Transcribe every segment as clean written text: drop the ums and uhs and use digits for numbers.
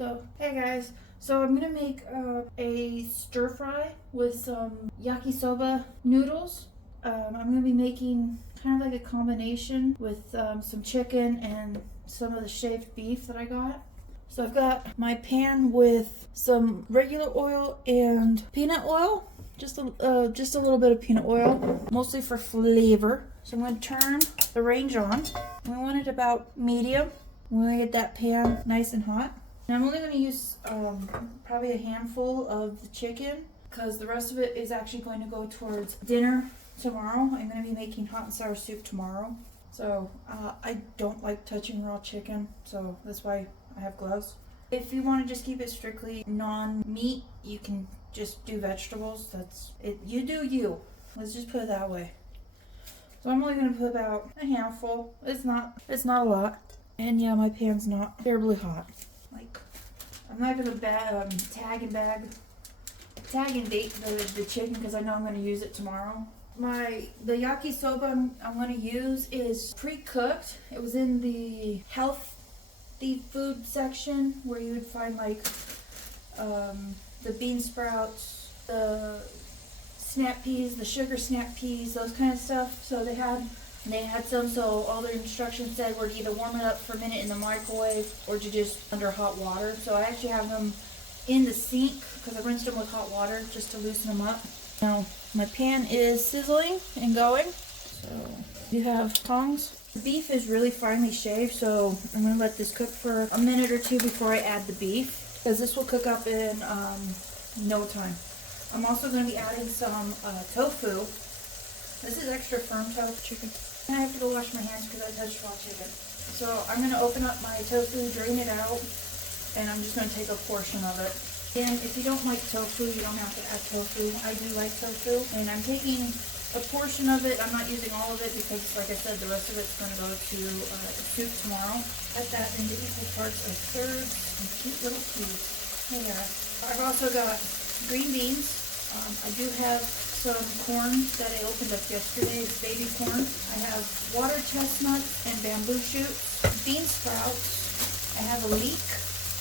So, hey guys. So I'm gonna make a stir fry with some yaki soba noodles. I'm gonna be making kind of like a combination with some chicken and some of the shaved beef that I got. So I've got my pan with some regular oil and peanut oil. Just a little bit of peanut oil, mostly for flavor. So I'm going to turn the range on. We want it about medium. We want to get that pan nice and hot. And I'm only going to use probably a handful of the chicken because the rest of it is actually going to go towards dinner tomorrow. I'm going to be making hot and sour soup tomorrow. So I don't like touching raw chicken, so that's why I have gloves. If you want to just keep it strictly non-meat, you can just do vegetables. That's it. You do you. Let's just put it that way. So I'm only going to put about a handful. It's not a lot. And yeah, my pan's not terribly hot. Like, I'm not going to tag and date the chicken because I know I'm going to use it tomorrow. The yaki soba I'm going to use is pre-cooked. It was in the healthy food section where you would find like the bean sprouts, the snap peas, the sugar snap peas, those kind of stuff. So they had some, so all their instructions said were to either warm it up for a minute in the microwave or to just under hot water. So I actually have them in the sink because I rinsed them with hot water just to loosen them up. Now my pan is sizzling and going. So you have tongs. The beef is really finely shaved, so I'm going to let this cook for a minute or two before I add the beef because this will cook up in no time. I'm also going to be adding some tofu. This is extra firm tofu chicken. And I have to go wash my hands because I touched raw chicken. So I'm going to open up my tofu, drain it out, and I'm just going to take a portion of it. And if you don't like tofu, you don't have to add tofu. I do like tofu, and I'm taking a portion of it. I'm not using all of it because, like I said, the rest of it's going to go to soup tomorrow. Cut that into equal parts of thirds and cute little cubes. Hey guys. I've also got green beans. I do have some corn that I opened up yesterday. It's baby corn. I have water chestnuts and bamboo shoots, bean sprouts. I have a leek.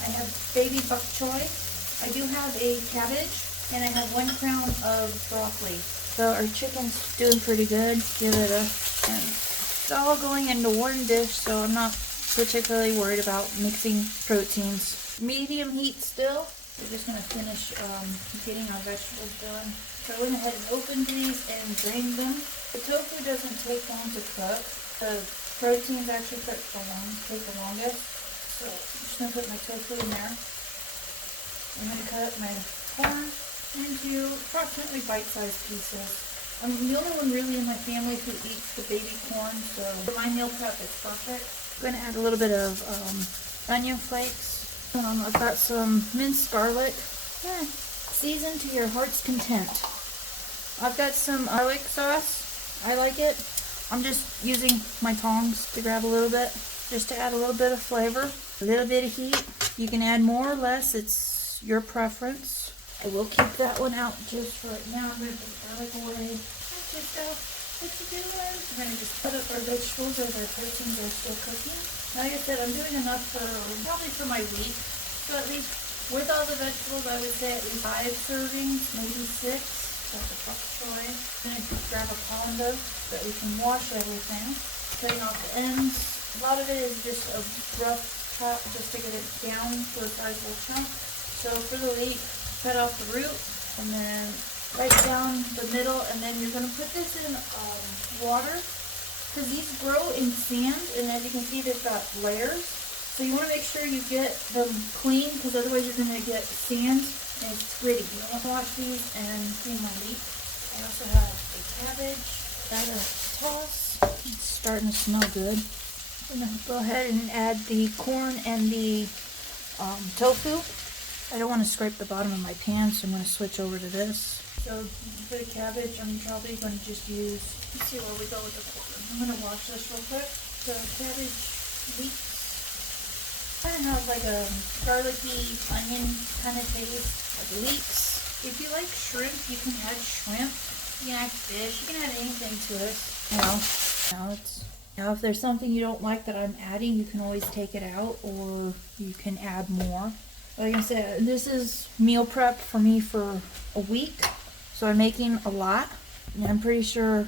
I have baby bok choy. I do have a cabbage, and I have 1 crown of broccoli. So our chicken's doing pretty good. Give it and it's all going into one dish, so I'm not particularly worried about mixing proteins. Medium heat still. We're just going to finish getting our vegetables done. So I went ahead and opened these and drained them. The tofu doesn't take long to cook. The proteins actually take the longest. So I'm just going to put my tofu in there. I'm going to cut my corn into approximately bite-sized pieces. I'm the only one really in my family who eats the baby corn, so for my meal prep it's perfect. I'm going to add a little bit of onion flakes. I've got some minced garlic. Season to your heart's content. I've got some garlic sauce. I like it. I'm just using my tongs to grab a little bit, just to add a little bit of flavor. A little bit of heat. You can add more or less. It's your preference. I will keep that one out just for right now. I'm going to put the garlic away. Hi, Cisco. What you doing? We're going to just put up our vegetables as our proteins are still cooking. Like I said, I'm doing enough probably for my week. So at least with all the vegetables, I would say at least 5 servings, maybe 6. Got the bok choy. I'm going to grab a colander so that we can wash everything. Cutting off the ends. A lot of it is just a rough chop just to get it down to a sizable chunk. So for the leek, cut off the root and then right down the middle, and then you're going to put this in water because these grow in sand, and as you can see they've got layers, so you want to make sure you get them clean because otherwise you're going to get sand and it's gritty. You want to wash these and clean my leek. I also have a cabbage, got a toss. It's starting to smell good. I'm going to go ahead and add the corn and the tofu. I don't want to scrape the bottom of my pan, so I'm going to switch over to this. So for the cabbage, I'm probably going to just use, let's see where we go with the corn. I'm going to wash this real quick. So cabbage, leeks, kind of have like a garlicky onion kind of taste, like leeks. If you like shrimp, you can add shrimp. You can add fish. You can add anything to it. Now if there's something you don't like that I'm adding, you can always take it out or you can add more. Like I said, this is meal prep for me for a week. So I'm making a lot. And I'm pretty sure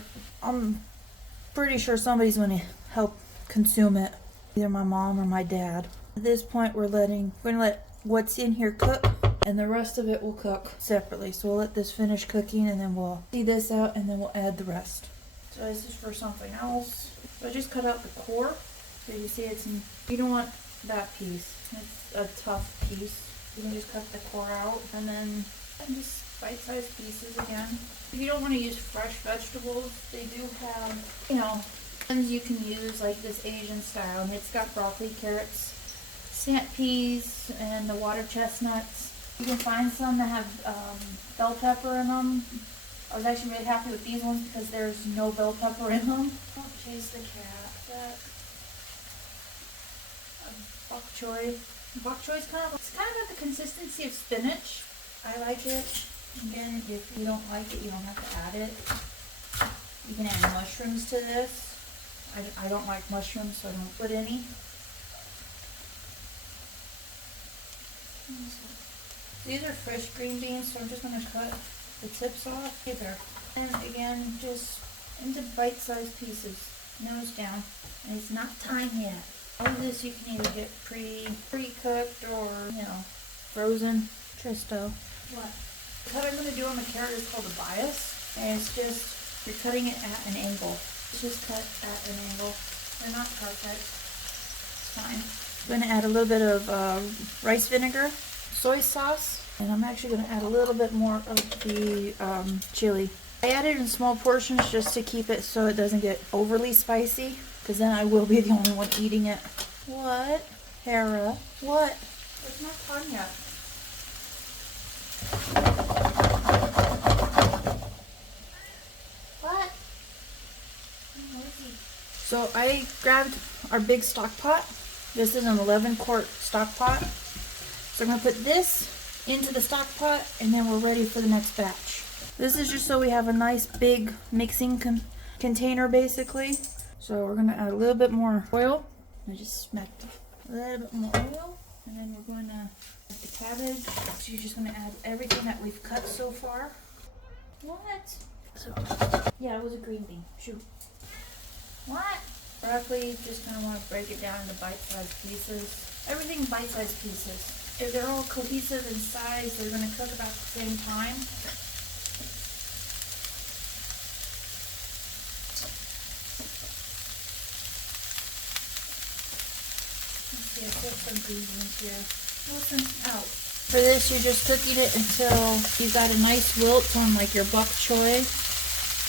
somebody's going to help consume it. Either my mom or my dad. At this point, we're going to let what's in here cook, and the rest of it will cook separately. So we'll let this finish cooking, and then we'll see this out, and then we'll add the rest. So this is for something else. So I just cut out the core. So you see you don't want that piece. It's a tough piece. You can just cut the core out, and then just bite-sized pieces again. If you don't want to use fresh vegetables, they do have, ones you can use like this Asian style. And it's got broccoli, carrots, snap peas, and the water chestnuts. You can find some that have bell pepper in them. I was actually really happy with these ones because there's no bell pepper in them. Don't chase the cat. Bok choy. Bok choy is kind of got the consistency of spinach. I like it. Again, if you don't like it, you don't have to add it. You can add mushrooms to this. I don't like mushrooms, so I don't put any. These are fresh green beans, so I'm just going to cut the tips off. Here there. And again, just into bite-sized pieces. Nose down. And it's not time yet. All of this you can either get pre-cooked or, frozen. Tristo. What? What I'm going to do on the carrot is called a bias. And it's just, you're cutting it at an angle. It's just cut at an angle. They're not perfect. It's fine. I'm going to add a little bit of rice vinegar, soy sauce, and I'm actually going to add a little bit more of the chili. I add it in small portions just to keep it so it doesn't get overly spicy, because then I will be the only one eating it. What? Hera? What? It's not done yet. What? So I grabbed our big stock pot. This is an 11-quart stock pot. So I'm going to put this into the stock pot, and then we're ready for the next batch. This is just so we have a nice big mixing container basically. So we're going to add a little bit more oil. I just smacked a little bit more oil, and then we're going to add the cabbage. So you're just going to add everything that we've cut so far. What? So, yeah, it was a green bean. Shoot. What? Broccoli, just kind of want to break it down into bite-sized pieces. Everything bite-sized pieces. If they're all cohesive in size, they're going to cook about the same time. Let's see, I put some ingredients here. Listen out. For this, you're just cooking it until you've got a nice wilt on like your bok choy.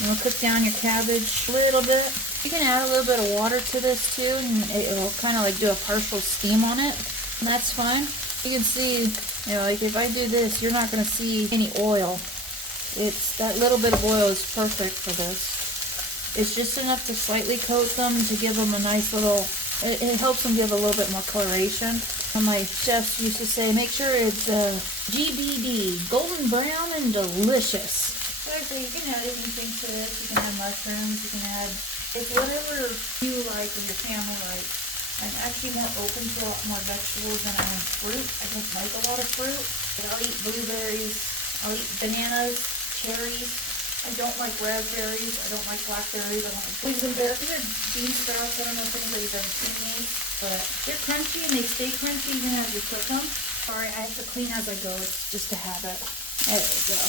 You'll cook down your cabbage a little bit. You can add a little bit of water to this too, and it'll kind of like do a partial steam on it, and that's fine. You can see, like if I do this, you're not going to see any oil. It's that little bit of oil is perfect for this. It's just enough to slightly coat them to give them a nice little, it helps them give a little bit more coloration. And my chefs used to say, make sure it's GBD, golden brown and delicious. So actually, you can add anything to this. You can add mushrooms, you can add, it's whatever you like or your family likes. I'm actually more open to a lot more vegetables than I am fruit. I don't like a lot of fruit. But I'll eat blueberries, I'll eat bananas, cherries. I don't like raspberries, I don't like blackberries, I don't like boysenberries. These are bean sprouts. I don't know if anybody's ever seen these, but they're crunchy and they stay crunchy even as you cook them. Sorry, I have to clean as I go. It's just a habit. There we go.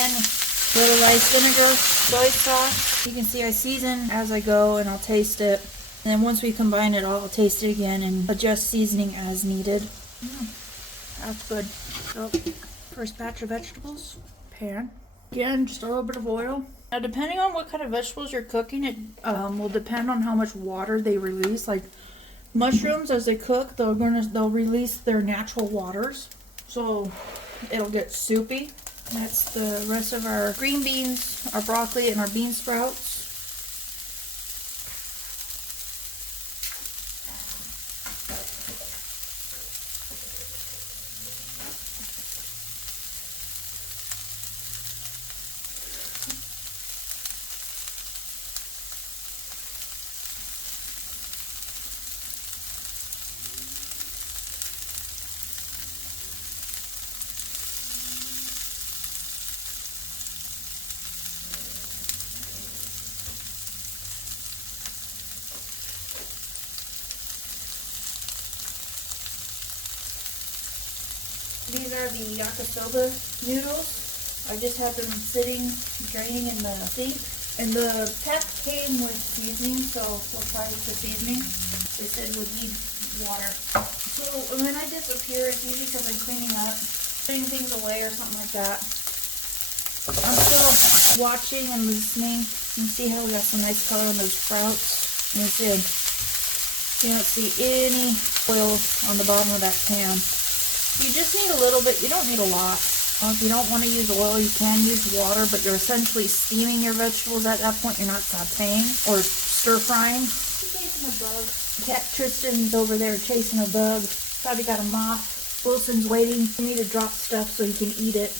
And a little rice vinegar, soy sauce. You can see I season as I go and I'll taste it. And then once we combine it, I'll taste it again and adjust seasoning as needed. That's good. So, first batch of vegetables. Pan. Again, just a little bit of oil. Now, depending on what kind of vegetables you're cooking, it will depend on how much water they release. Like mushrooms, as they cook, they'll release their natural waters, so it'll get soupy. That's the rest of our green beans, our broccoli, and our bean sprouts. These are the yakisoba noodles. I just have them sitting, draining in the sink. And the pack came with seasoning, so we'll try with the seasoning. They said would need water. So when I disappear, it's usually because I'm cleaning up, putting things away or something like that. I'm still watching and listening. You can see how we got some nice color on those sprouts. And it's in. You don't see any oil on the bottom of that pan. You just need a little bit. You don't need a lot. If you don't want to use oil, you can use water, but you're essentially steaming your vegetables at that point. You're not sauteing or stir-frying. Chasing a bug. Cat Tristan's over there chasing a bug. Probably got a moth. Wilson's waiting for me to drop stuff so he can eat it.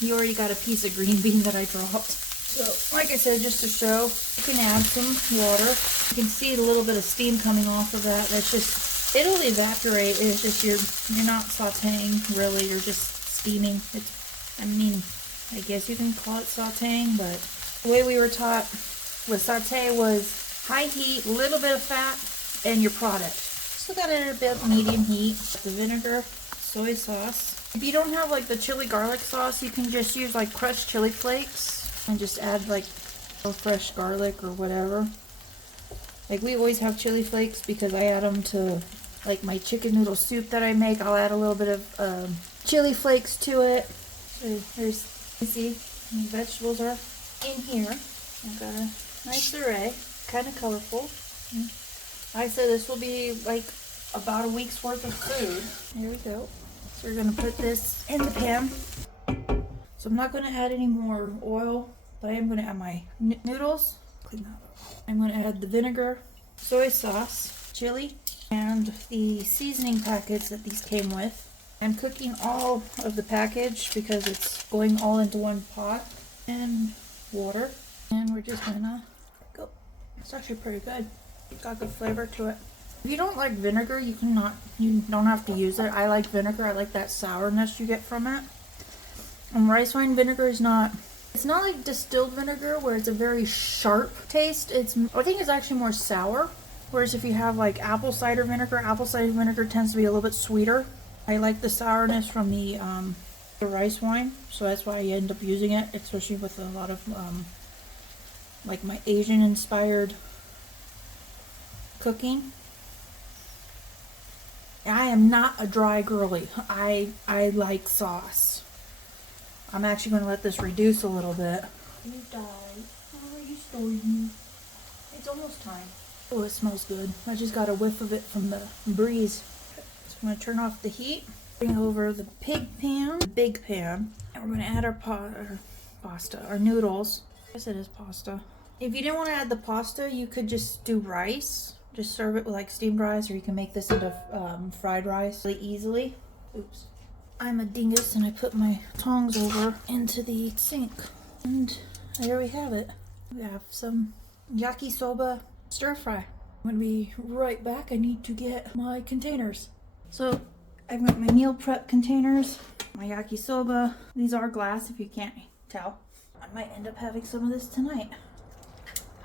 He already got a piece of green bean that I dropped. So, like I said, just to show, you can add some water. You can see a little bit of steam coming off of that. That's just, it'll evaporate. It's just you're not sauteing, really. You're just steaming. I guess you can call it sauteing, but the way we were taught with saute was high heat, little bit of fat, and your product. Still got it at a bit medium heat. The vinegar, soy sauce. If you don't have like the chili garlic sauce, you can just use like crushed chili flakes and just add like fresh garlic or whatever. Like we always have chili flakes because I add them to like my chicken noodle soup that I make. I'll add a little bit of chili flakes to it. So there's, you see, the vegetables are in here. I've got a nice array, kind of colorful. I said this will be like about a week's worth of food. There we go. So we're going to put this in the pan. So I'm not going to add any more oil, but I am going to add my noodles. Clean that up. I'm going to add the vinegar, soy sauce, chili, and the seasoning packets that these came with. I'm cooking all of the package because it's going all into one pot. And water. And we're just going to go. It's actually pretty good. It's got good flavor to it. If you don't like vinegar, you don't have to use it. I like vinegar. I like that sourness you get from it. And rice wine vinegar is it's not like distilled vinegar where it's a very sharp taste. I think it's actually more sour. Whereas if you have like apple cider vinegar tends to be a little bit sweeter. I like the sourness from the rice wine, so that's why I end up using it, especially with a lot of like my Asian inspired cooking. I am not a dry girly. I like sauce. I'm actually going to let this reduce a little bit. You died. Oh, you stole me. It's almost time. Oh, it smells good. I just got a whiff of it from the breeze. So I'm going to turn off the heat. Bring over the big pan, and we're going to add our pasta, our noodles. I guess it is pasta. If you didn't want to add the pasta, you could just do rice. Just serve it with like steamed rice, or you can make this into fried rice really easily. Oops. I'm a dingus and I put my tongs over into the sink. And there we have it. We have some yaki soba stir fry. I'm going to be right back. I need to get my containers. So I've got my meal prep containers, my yakisoba. These are glass if you can't tell. I might end up having some of this tonight.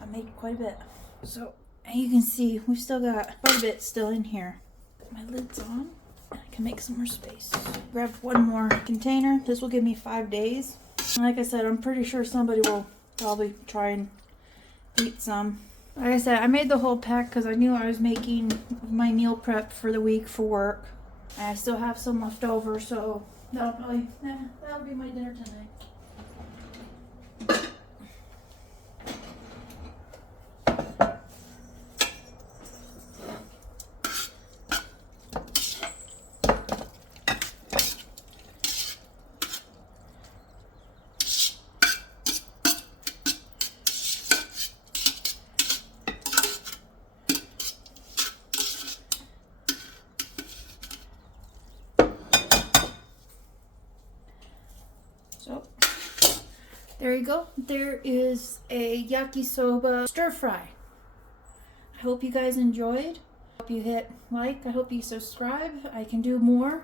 I made quite a bit. So, and you can see we've still got quite a bit still in here. Put my lids on and I can make some more space. Grab one more container. This will give me 5 days. And like I said, I'm pretty sure somebody will probably try and eat some. Like I said, I made the whole pack because I knew I was making my meal prep for the week for work. And I still have some left over, so that'll be my dinner tonight. So there you go. There is a yakisoba stir fry. I hope you guys enjoyed. I hope you hit like. I hope you subscribe. I can do more.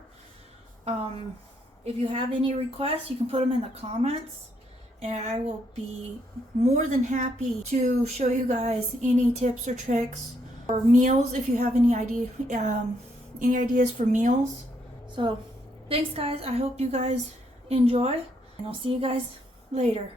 If you have any requests, you can put them in the comments, and I will be more than happy to show you guys any tips or tricks or meals if you have any ideas for meals. So Thanks, guys. I hope you guys enjoy, and I'll see you guys later.